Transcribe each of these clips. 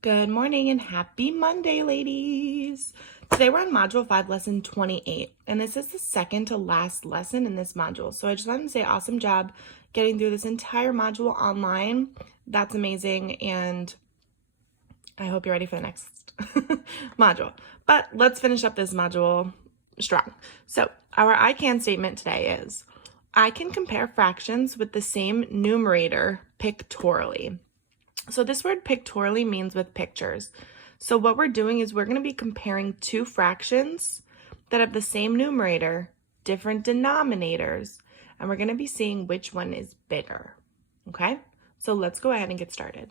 Good morning and happy Monday, ladies. Today we're on Module 5, Lesson 28, and this is the second to last lesson in this module. So I just wanted to say awesome job getting through this entire module online. That's amazing, and I hope you're ready for the next module. But let's finish up this module strong. So our I can statement today is, I can compare fractions with the same numerator pictorially. So this word pictorially means with pictures. So what we're doing is we're going to be comparing two fractions that have the same numerator, different denominators, and we're going to be seeing which one is bigger. Okay, so let's go ahead and get started.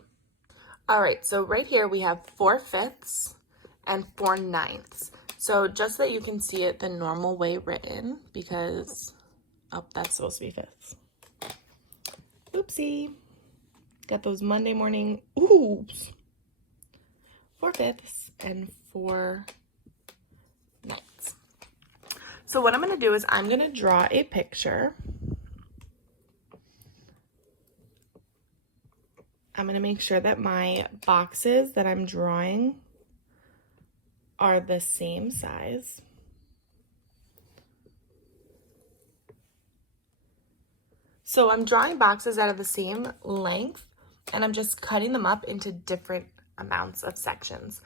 All right, so right here we have 4/5 and 4/9. So just so that you can see it the normal way written, because, oh, that's supposed to be fifths. Oopsie. Got those Monday morning, oops. 4/5 and 4/9. So what I'm going to do is I'm going to draw a picture. I'm going to make sure that my boxes that I'm drawing are the same size. So I'm drawing boxes that are the same length, and I'm just cutting them up into different amounts of sections.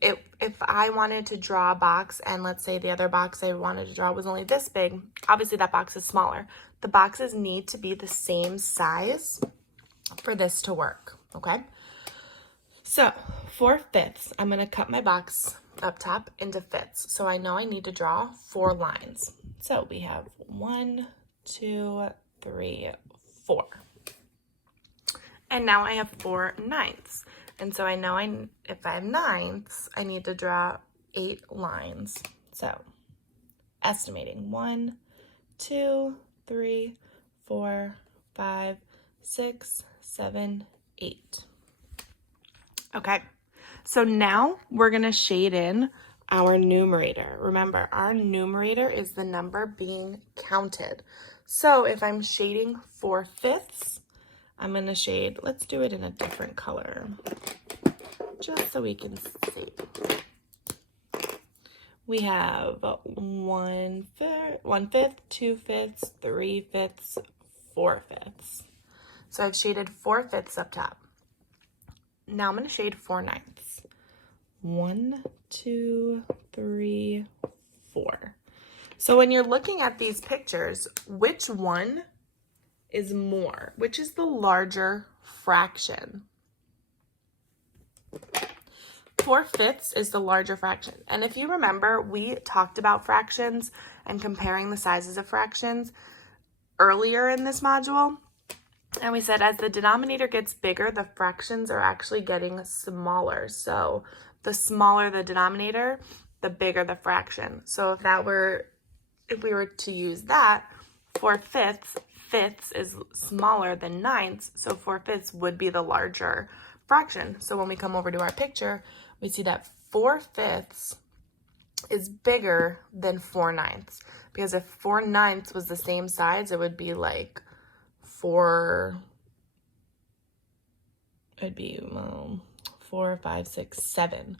If I wanted to draw a box, and let's say the other box I wanted to draw was only this big, obviously that box is smaller. The boxes need to be the same size for this to work, okay? So 4/5, I'm going to cut my box up top into fifths. So I know I need to draw 4 lines. So we have 1, 2, 3, 4. And now I have 4/9. And so I know if I have 9ths, I need to draw 8 lines. So estimating 1, 2, 3, 4, 5, 6, 7, 8. Okay, so now we're going to shade in our numerator. Remember, our numerator is the number being counted. So if I'm shading 4/5, I'm going to shade, let's do it in a different color, just so we can see. We have 1/5, 2/5, 3/5, 4/5. So I've shaded 4/5 up top. Now I'm going to shade 4/9. 1, 2, 3, 4. So when you're looking at these pictures, which one is more? Which is the larger fraction? 4/5 is the larger fraction. And if you remember, we talked about fractions and comparing the sizes of fractions earlier in this module. And we said as the denominator gets bigger, the fractions are actually getting smaller. So the smaller the denominator, the bigger the fraction. So if we were to use that, 4/5, fifths is smaller than 9ths, so 4/5 would be the larger fraction. So when we come over to our picture, we see that 4/5 is bigger than 4/9, because if 4/9 was the same size, it would be like 4, it'd be 4, 5, 6, 7.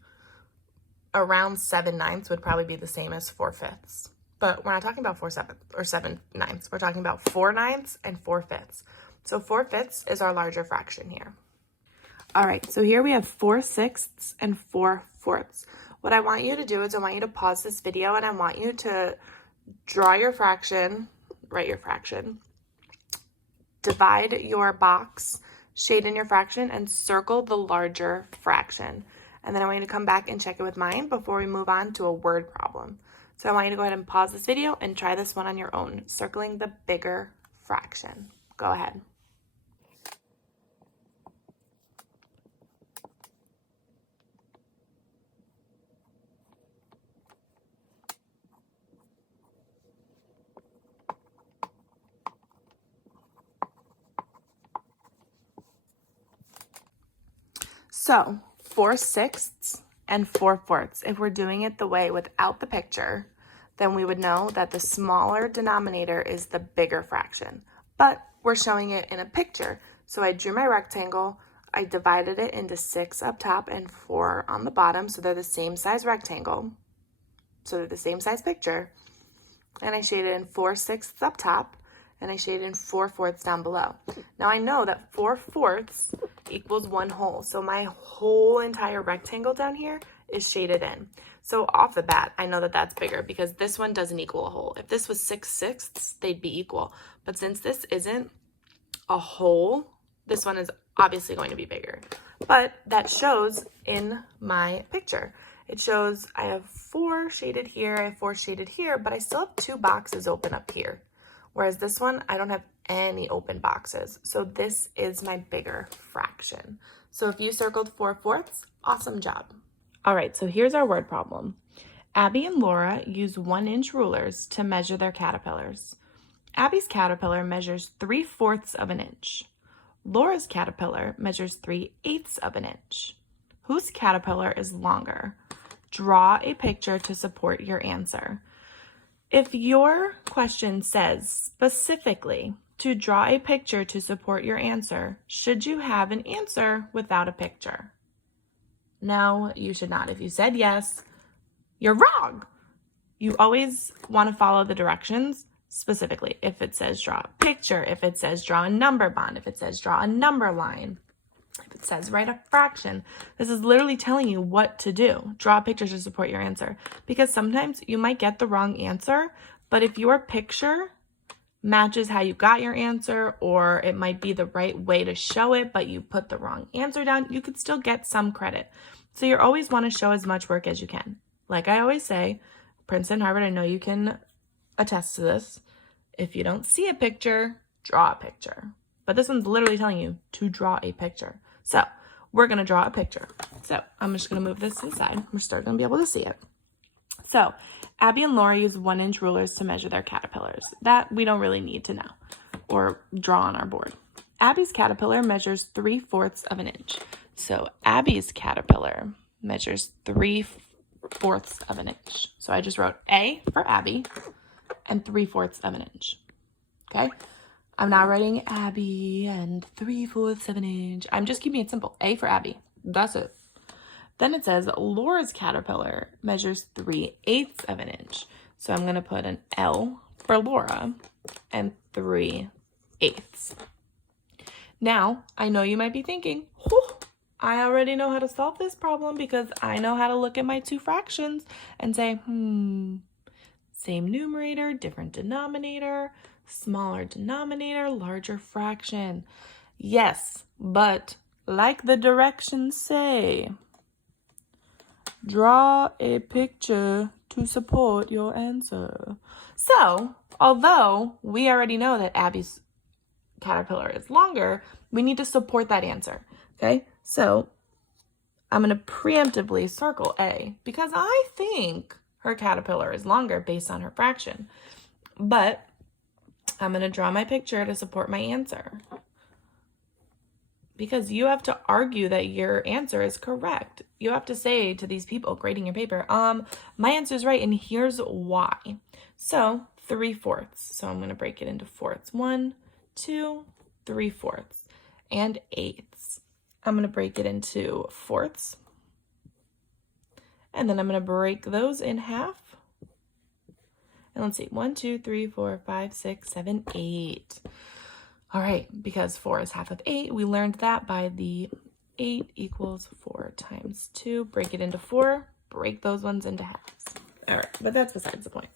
Around 7/9 would probably be the same as 4/5. But we're not talking about 4/7 or 7/9. We're talking about 4/9 and 4/5. So 4/5 is our larger fraction here. All right, so here we have 4/6 and 4/4. What I want you to do is I want you to pause this video and I want you to draw your fraction, write your fraction, divide your box, shade in your fraction, and circle the larger fraction. And then I want you to come back and check it with mine before we move on to a word problem. So I want you to go ahead and pause this video and try this one on your own, circling the bigger fraction. Go ahead. So 4/6 and 4/4. If we're doing it the way without the picture, then we would know that the smaller denominator is the bigger fraction. But we're showing it in a picture. So I drew my rectangle, I divided it into 6 up top and 4 on the bottom, so they're the same size rectangle. So they're the same size picture. And I shaded in 4/6 up top, and I shaded in 4/4 down below. Now I know that 4/4 equals 1 whole, so my whole entire rectangle down here is shaded in. So off the bat, I know that that's bigger because this one doesn't equal a whole. If this was 6/6, they'd be equal. But since this isn't a whole, this one is obviously going to be bigger. But that shows in my picture. It shows I have 4 shaded here, I have 4 shaded here, but I still have 2 boxes open up here. Whereas this one, I don't have any open boxes. So this is my bigger fraction. So if you circled 4/4, awesome job. All right, so here's our word problem. Abby and Laura use 1-inch rulers to measure their caterpillars. Abby's caterpillar measures 3/4 of an inch. Laura's caterpillar measures 3/8 of an inch. Whose caterpillar is longer? Draw a picture to support your answer. If your question says specifically to draw a picture to support your answer, should you have an answer without a picture? No, you should not. If you said yes, you're wrong. You always want to follow the directions specifically. If it says draw a picture, if it says draw a number bond, if it says draw a number line, if it says write a fraction, this is literally telling you what to do. Draw a picture to support your answer. Because sometimes you might get the wrong answer, but if your picture matches how you got your answer, or it might be the right way to show it, but you put the wrong answer down, you could still get some credit. So you always want to show as much work as you can. Like I always say, Princeton, Harvard, I know you can attest to this. If you don't see a picture, draw a picture. But this one's literally telling you to draw a picture. So we're going to draw a picture. So I'm just going to move this to the side. We're still going to be able to see it. So Abby and Laura use 1-inch rulers to measure their caterpillars. That we don't really need to know or draw on our board. Abby's caterpillar measures 3/4 of an inch. So Abby's caterpillar measures 3/4 of an inch. So I just wrote A for Abby and 3/4 of an inch. Okay. I'm not writing Abby and 3/4 of an inch. I'm just keeping it simple. A for Abby. That's it. Then it says Laura's caterpillar measures 3/8 of an inch. So I'm going to put an L for Laura and 3/8. Now, I know you might be thinking, I already know how to solve this problem because I know how to look at my 2 fractions and say, same numerator, different denominator, smaller denominator, larger fraction. Yes, but like the directions say, draw a picture to support your answer. So, although we already know that Abby's caterpillar is longer, we need to support that answer. Okay, so I'm going to preemptively circle A because I think her caterpillar is longer based on her fraction. But I'm going to draw my picture to support my answer. Because you have to argue that your answer is correct. You have to say to these people grading your paper, my answer is right and here's why. So 3/4. So I'm going to break it into fourths. 1, 2, 3/4. And 8ths. I'm going to break it into fourths. And then I'm going to break those in half. And let's see, 1, 2, 3, 4, 5, 6, 7, 8. All right, because 4 is half of 8, we learned that by the 8 equals 4 times 2. Break it into 4, break those ones into halves. All right, but that's besides the point.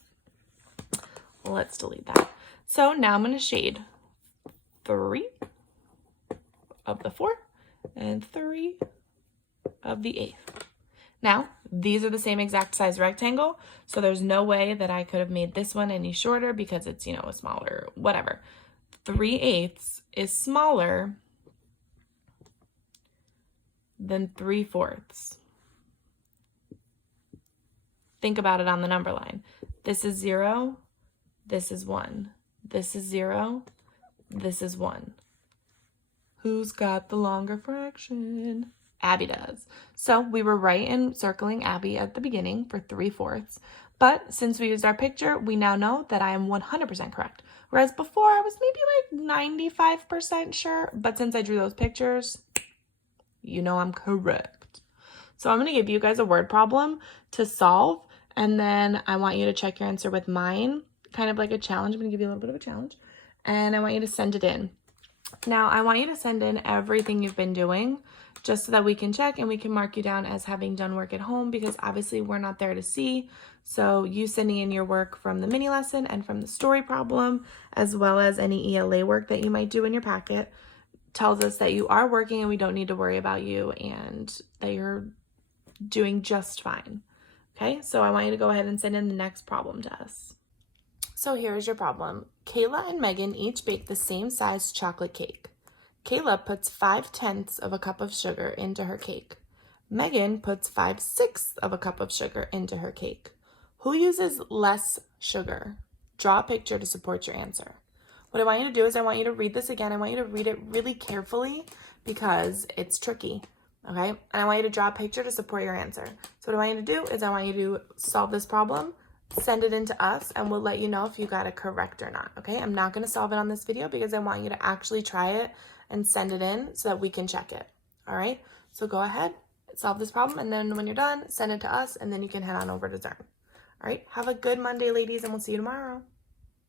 Let's delete that. So now I'm going to shade 3 of the 4 and 3 of the 8th. Now, these are the same exact size rectangle, so there's no way that I could have made this one any shorter because it's, a smaller, whatever. 3/8 is smaller than 3/4. Think about it on the number line. This is 0, this is 1. This is 0, this is 1. Who's got the longer fraction? Abby does. So we were right in circling Abby at the beginning for 3/4. But since we used our picture, we now know that I am 100% correct. Whereas before I was maybe like 95% sure. But since I drew those pictures, You know I'm correct. So I'm going to give you guys a word problem to solve, and then I want you to check your answer with mine, kind of like a challenge. I'm going to give you a little bit of a challenge, and I want you to send it in. Now, I want you to send in everything you've been doing just so that we can check and we can mark you down as having done work at home, because obviously we're not there to see. So you sending in your work from the mini lesson and from the story problem, as well as any ELA work that you might do in your packet, tells us that you are working and we don't need to worry about you and that you're doing just fine. Okay, so I want you to go ahead and send in the next problem to us. So here's your problem. Kayla and Megan each bake the same size chocolate cake. Kayla puts 5/10 of a cup of sugar into her cake. Megan puts 5/6 of a cup of sugar into her cake. Who uses less sugar? Draw a picture to support your answer. What I want you to do is I want you to read this again. I want you to read it really carefully because it's tricky, okay? And I want you to draw a picture to support your answer. So what I want you to do is I want you to solve this problem, send it in to us, and we'll let you know if you got it correct or not, okay? I'm not going to solve it on this video because I want you to actually try it and send it in so that we can check it, all right? So go ahead, solve this problem, and then when you're done, send it to us, and then you can head on over to Zern. All right, have a good Monday, ladies, and we'll see you tomorrow.